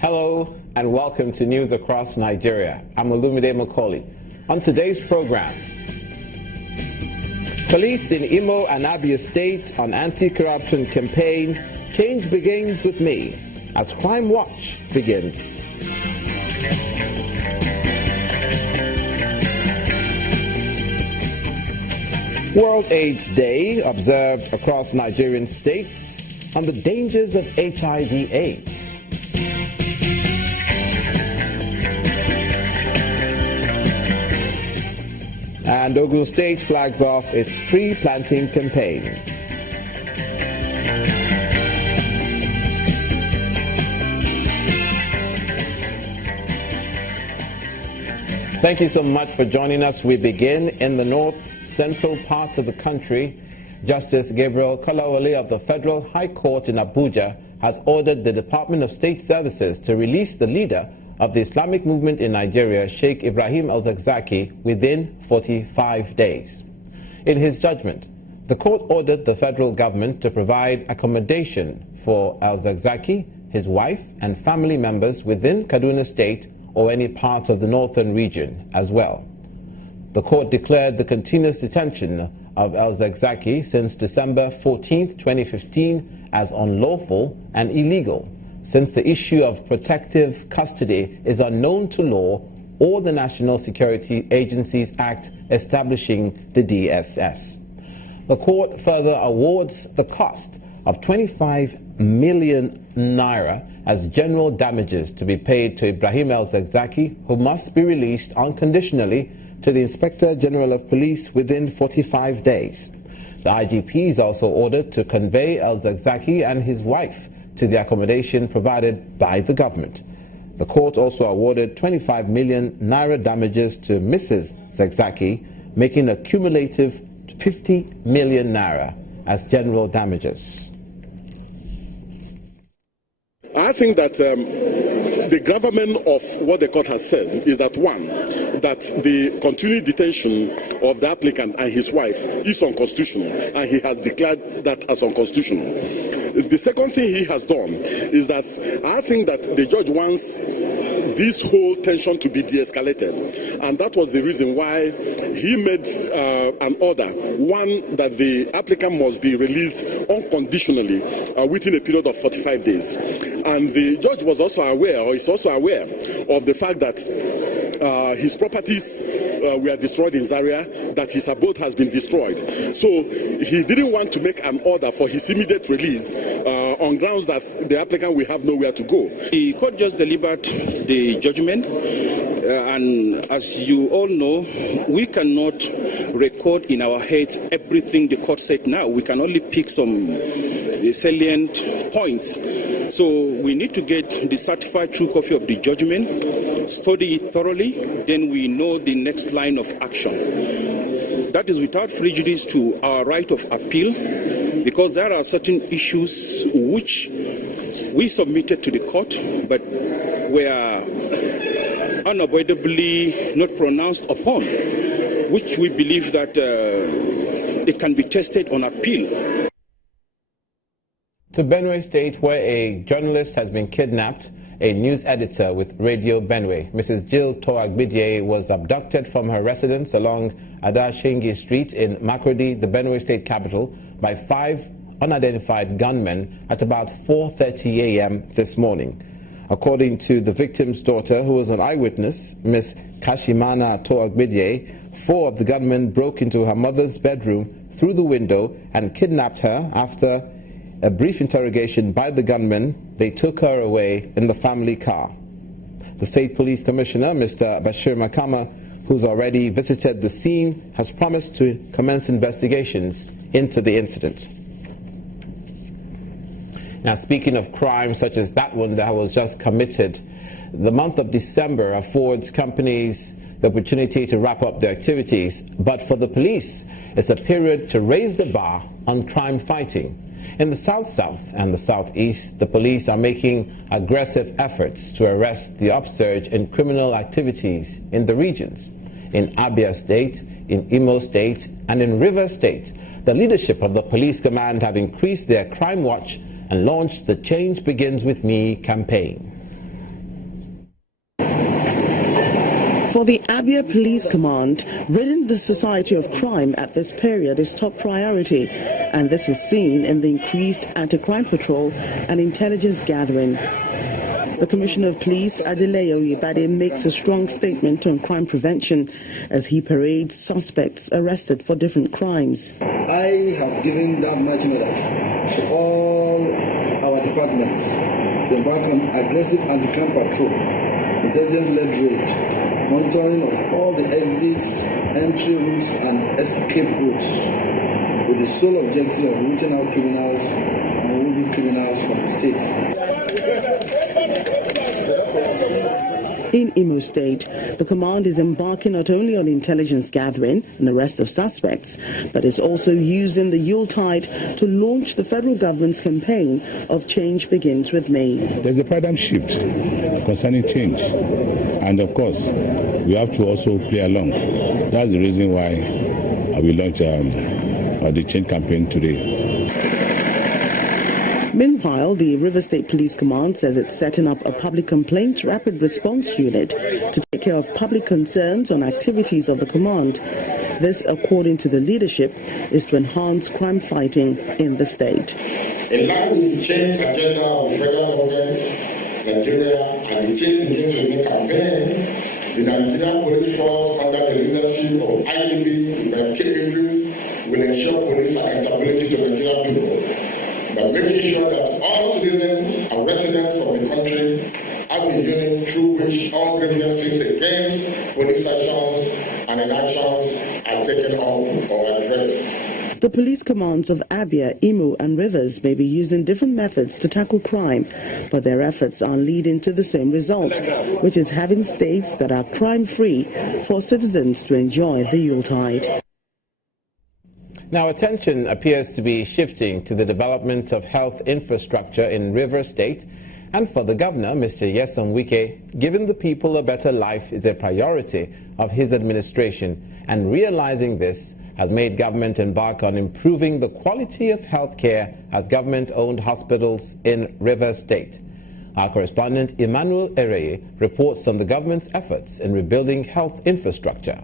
Hello and welcome to News Across Nigeria. I'm Olumide Macaulay. On today's program, police in Imo and Abia State on anti-corruption campaign, change begins with me, as Crime Watch begins. World AIDS Day observed across Nigerian states on the dangers of HIV/AIDS. And Ogun State flags off its tree planting campaign. Thank you so much for joining us. We begin in the north central part of the country. Justice Gabriel Kolawole of the Federal High Court in Abuja has ordered the Department of State Services to release the leader of the Islamic movement in Nigeria, Sheikh Ibrahim Al-Zakzaky, within 45 days. In his judgment, the court ordered the federal government to provide accommodation for Al-Zakzaky, his wife, and family members within Kaduna State or any part of the northern region as well. The court declared the continuous detention of Al-Zakzaky since December 14, 2015 as unlawful and illegal, since the issue of protective custody is unknown to law or the National Security Agencies Act establishing the DSS. The court further awards the cost of 25 million naira as general damages to be paid to Ibrahim Al-Zakzaky, who must be released unconditionally to the Inspector General of Police within 45 days. The IGP is also ordered to convey Al-Zakzaky and his wife to the accommodation provided by the government. The court also awarded 25 million naira damages to Mrs. Zakzaky, making a cumulative 50 million naira as general damages. I think that the gravamen of what the court has said is that, one, that the continued detention of the applicant and his wife is unconstitutional, and he has declared that as unconstitutional. The second thing he has done is that I think that the judge wants this whole tension to be de-escalated, and that was the reason why he made an order, one, that the applicant must be released unconditionally within a period of 45 days. And the judge was also aware, or is also aware, of the fact that his properties were destroyed in Zaria, that his abode has been destroyed. So he didn't want to make an order for his immediate release on grounds that the applicant will have nowhere to go. The court just delivered the judgment, and as you all know, we cannot record in our heads everything the court said now. We can only pick some salient points. So we need to get the certified true copy of the judgment, study it thoroughly, then we know the next line of action. That is without prejudice to our right of appeal, because there are certain issues which we submitted to the court but were unavoidably not pronounced upon, which we believe that it can be tested on appeal. To Benue State, where a journalist has been kidnapped, a news editor with Radio Benue, Mrs. Jill Toagbidye, was abducted from her residence along Adashengi Street in Makurdi, the Benue State capital, by 5 unidentified gunmen at about 4:30 a.m. this morning. According to the victim's daughter, who was an eyewitness, Ms. Kashimana Toagbidye, 4 of the gunmen broke into her mother's bedroom through the window and kidnapped her. After a brief interrogation by the gunmen, they took her away in the family car. The State Police Commissioner, Mr. Bashir Makama, who's already visited the scene, has promised to commence investigations into the incident. Now, speaking of crimes such as that one that was just committed, the month of December affords companies the opportunity to wrap up their activities, but for the police, it's a period to raise the bar on crime fighting. In the South and the Southeast, the police are making aggressive efforts to arrest the upsurge in criminal activities in the regions. In Abia State, in Imo State, and in Rivers State, the leadership of the police command have increased their crime watch and launched the Change Begins With Me campaign. For the Abia Police Command, ridding the society of crime at this period is top priority, and this is seen in the increased anti-crime patrol and intelligence gathering. The Commissioner of Police, Adeleye Oyebade, makes a strong statement on crime prevention as he parades suspects arrested for different crimes. I have given that much order to all our departments to embark on aggressive anti-crime patrol, intelligence-led raid, monitoring of all the exits, entry routes and escape routes with the sole objective of rooting out criminals and would-be criminals from the state. In Imo State, the command is embarking not only on intelligence gathering and arrest of suspects, but is also using the Yuletide to launch the federal government's campaign of Change Begins with Me. There's a paradigm shift concerning change, and of course, we have to also play along. That's the reason why we launched the Change campaign today. Meanwhile, the River State Police Command says it's setting up a public complaints rapid response unit to take care of public concerns on activities of the command. This, according to the leadership, is to enhance crime fighting in the state. In line with the change agenda of the federal government, Nigeria, and the Change Begins with Me campaign, the Nigerian Police Force, under the leadership of IGP Ibrahim Idris, will ensure police accountability to Nigerian people, by making sure that all citizens and residents of the country have a unit through which all grievances against police actions and inactions are taken up or addressed. The police commands of Abia, Imo and Rivers may be using different methods to tackle crime, but their efforts are leading to the same result, which is having states that are crime-free for citizens to enjoy the Yuletide. Now, attention appears to be shifting to the development of health infrastructure in River State. And for the governor, Mr. Nyesom Wike, giving the people a better life is a priority of his administration. And realizing this has made government embark on improving the quality of health care at government-owned hospitals in River State. Our correspondent, Emmanuel Ereye, reports on the government's efforts in rebuilding health infrastructure.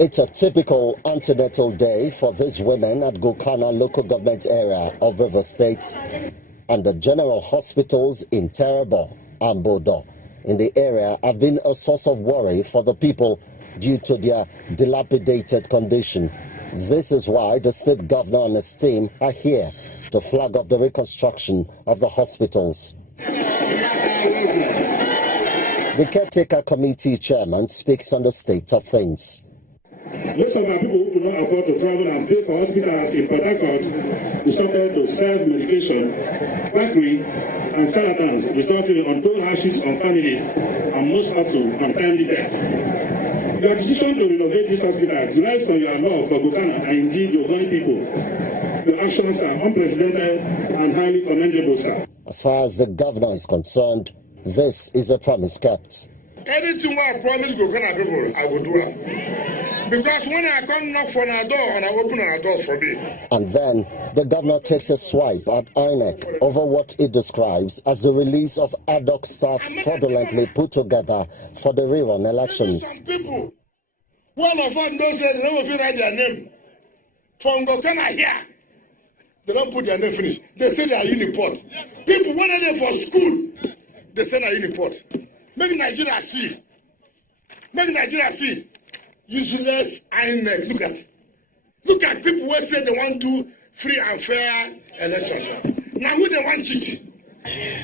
It's a typical antenatal day for these women at Gokana local government area of River State and the general hospitals in Terebo and Bodo in the area have been a source of worry for the people due to their dilapidated condition. This is why the state governor and his team are here to flag off the reconstruction of the hospitals. The caretaker committee chairman speaks on the state of things. Most of our people who do not afford to travel and pay for hospitals in Port Harcourt resorted to self-medication, quackery, and charlatans, resulting in untold hardships on families and most often untimely deaths. Your decision to renovate this hospital relies on your love for Gokana and indeed your own people. Your actions are unprecedented and highly commendable, sir. As far as the governor is concerned, this is a promise kept. Anything I promise Gokana people, I will do it. Because when I come knock for our door and I open our doors for me. And then the governor takes a swipe at INEC over what he describes as the release of ad hoc staff fraudulently put together for the rerun elections. People, one of them don't say they don't write their name. From Gokana here, they don't put their name finish. They say they are Uniport. People, when they're for school, they say they are Uniport. Make Nigeria see. Make Nigeria see. Useless INEC. Look at people who say they want to do free and fair elections. Now who they want cheat?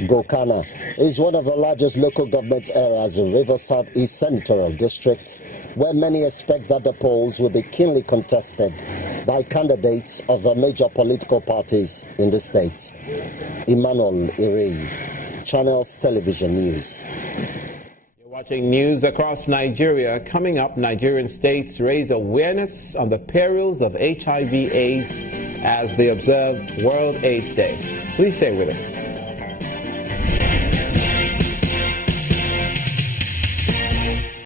Gokana is one of the largest local government areas in River Southeast Senatorial District, where many expect that the polls will be keenly contested by candidates of the major political parties in the state. Emmanuel Ereye, Channels Television News. Watching news across Nigeria. Coming up, Nigerian states raise awareness on the perils of HIV/AIDS as they observe World AIDS Day. Please stay with us.